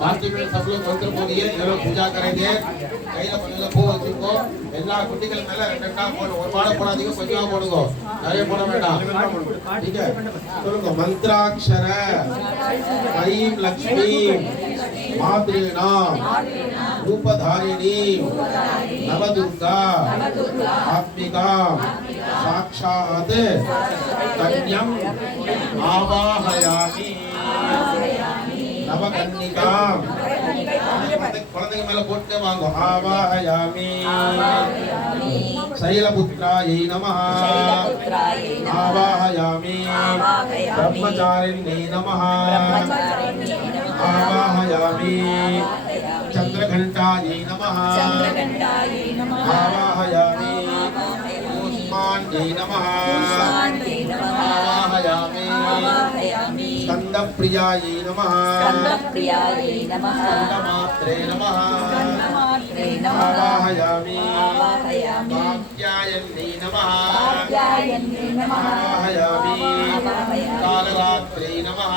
कार्तिक में सब लोग मंत्र बोलिए, जो लोग पूजा करेंगे கையில கொஞ்சம் பூ வச்சுக்கோ. எல்லா குட்டிகள் மேல ரெண்டா போடு. ஒரு பாடம் போடாதீங்க, கொஞ்சமா போடுங்க, நிறைய போட வேண்டாம். ठीक है, சொல்லுங்க. मंत्राक्षर ऐं लक्ष्मी मातृणाम रूपधारिणी नवदुर्गा आत्मिका साक्षात् कन्यम् आवाहयामि नवकन्निका குழந்தைங்க மேல போட்டு வாங்க. ஆவாஹயாமி शैलपुत्रायै नमः आवाहयामि ब्रह्मचारिण्यै नमः आवाहयामि चन्द्रघण्टायै नमः आवाहयामि कूष्माण्यै नमः आवाहयामि स्कन्दप्रियायै नमः स्कन्दमात्रे नमः आवाहयामि कात्यायन्यै नमः आवाहयामि कालरात्रै नमः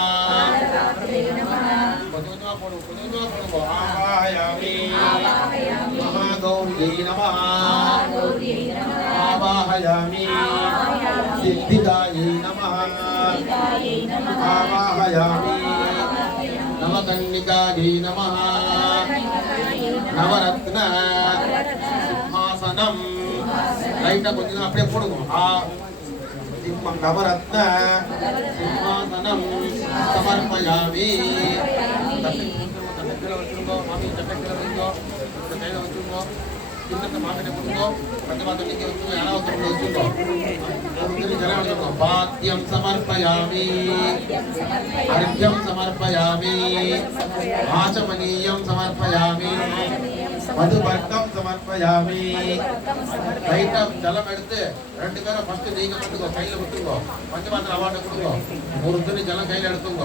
आवाहयामि महागौर्यै नमः आवाहयामि सिद्धिदायै नमः आवाहयामि नवकन्निकायै नमः नवरत्न सिंहासनम लाइट கொஞ்சம் அப்படியே போடுங்க. नवरत्न सिंहासनम समर्पयामि தட்டத்துல வச்சிருங்க. மாமி தட்டத்துல வைங்க, இந்த கையில வச்சிருங்க. கிண்ணத்தை மாமிட்ட கொடுங்க. பஞ்சபாத்திரம் நீங்க வச்சிருங்க. யாராவது வச்சிருங்க. ஒரு ஜலம் வச்சிருங்க. பாத்தியம் சமர்ப்பயாமி अर्घ्यं समर्पयामि आचमनीयं समर्पयामि मधुपर्कं समर्पयामि லைட்டா ஜலம் எடுத்து ரெண்டு பேரும் ஃபர்ஸ்ட் நீங்க பண்ணுங்க. கையில விட்டுங்க. பஞ்சபாத்திரம் அவார்டு கொடுங்க. ஒரு துணி ஜலம் கையில எடுத்துங்க.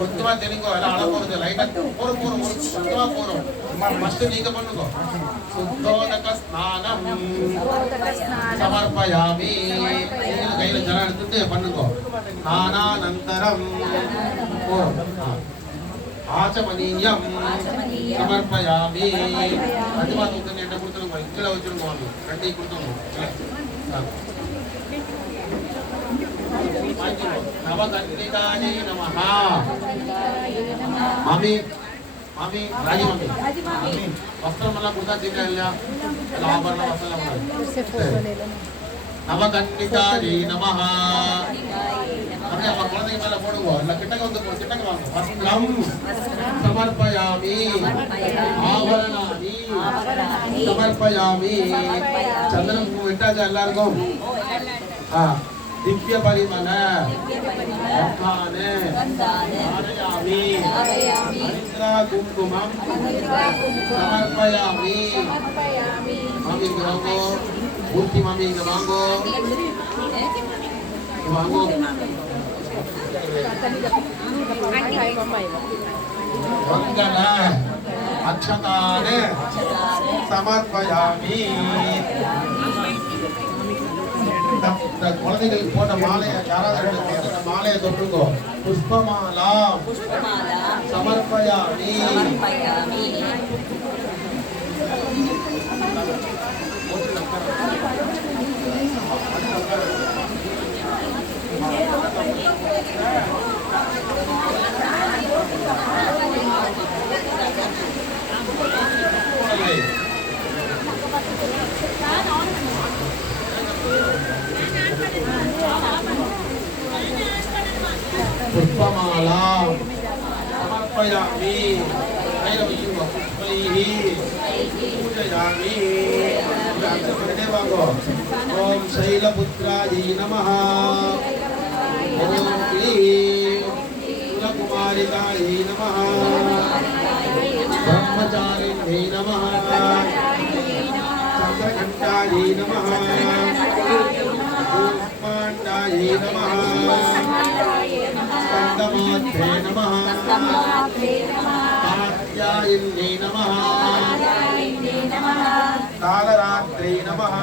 கொஞ்சமா தெளிங்க. எல்லாம் அளவு போறது. லைட்டா போற கொஞ்சமா போறோம். ஃபர்ஸ்ட் நீங்க பண்ணுங்க. சுத்தோதக ஸ்நானம் समर्पयामि கையில ஜலம் எடுத்துட்டு பண்ணுங்க. ஸ்நானானந்தரம் ஆச்சமனீயம் समर्पयामि பஞ்சபாத்திரம் ஊத்துங்க. என்ன கொடுத்துருங்க. கீழே வச்சிருங்க. மாமி ரெண்டையும் கொடுத்துருங்க. नवकन्निकायै नमः मामी मामी राजी मामी वस्त्र मला कुठं दिलं या आभरण वस्त्र मला नवकन्निकायै नमः अरे आप कुळंदै मेले पोडुगो अल्ल किट्टके वांगो वस्त्रम समर्पयामि आभरणानि समर्पयामि चंदनम इट्टाचा एल्लारिगू दिव्य परिमल आरयामि हरिद्रा कुंकुमं समर्पयामि मामी वांगो मूर्ति मामी वांगो वांगो मंगल अक्षतान् समर्पयामि குழந்தைகளுக்கு போட்ட மாலையை யாராவது மாலையை தொட்டுங்கோ. புஷ்பமாலா சமர்ப்பயாமி पुष्पमाला समर्पयामि पुष्पैः पूजयामि ओम शैलपुत्रायै नमः ओम कुलकुमारिकायै नमः ब्रह्मचारिण्यै नमः चन्द्रघण्टायै नमः कूष्माण्डायै नमः स्कन्दमात्रे नमः कात्यायन्यै नमः कालरात्रे नमः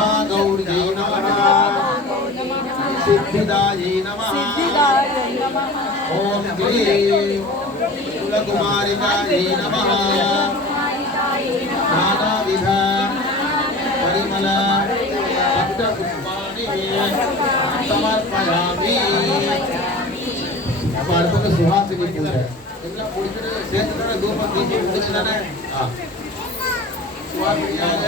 महागौर्यै नमः सिद्धिदायै नमः ओम श्री कुलकुमारिकायै नमः नानाविध परिमल पट्टपुष्पाणि समर्पयामि अब அடுத்து சுஹாசினி பூஜை எல்லாம் முடிச்சிட்டு சேர்த்துட்டானே தூபம் தீபம் முடிச்சிட்டானே சுஹாசினியாக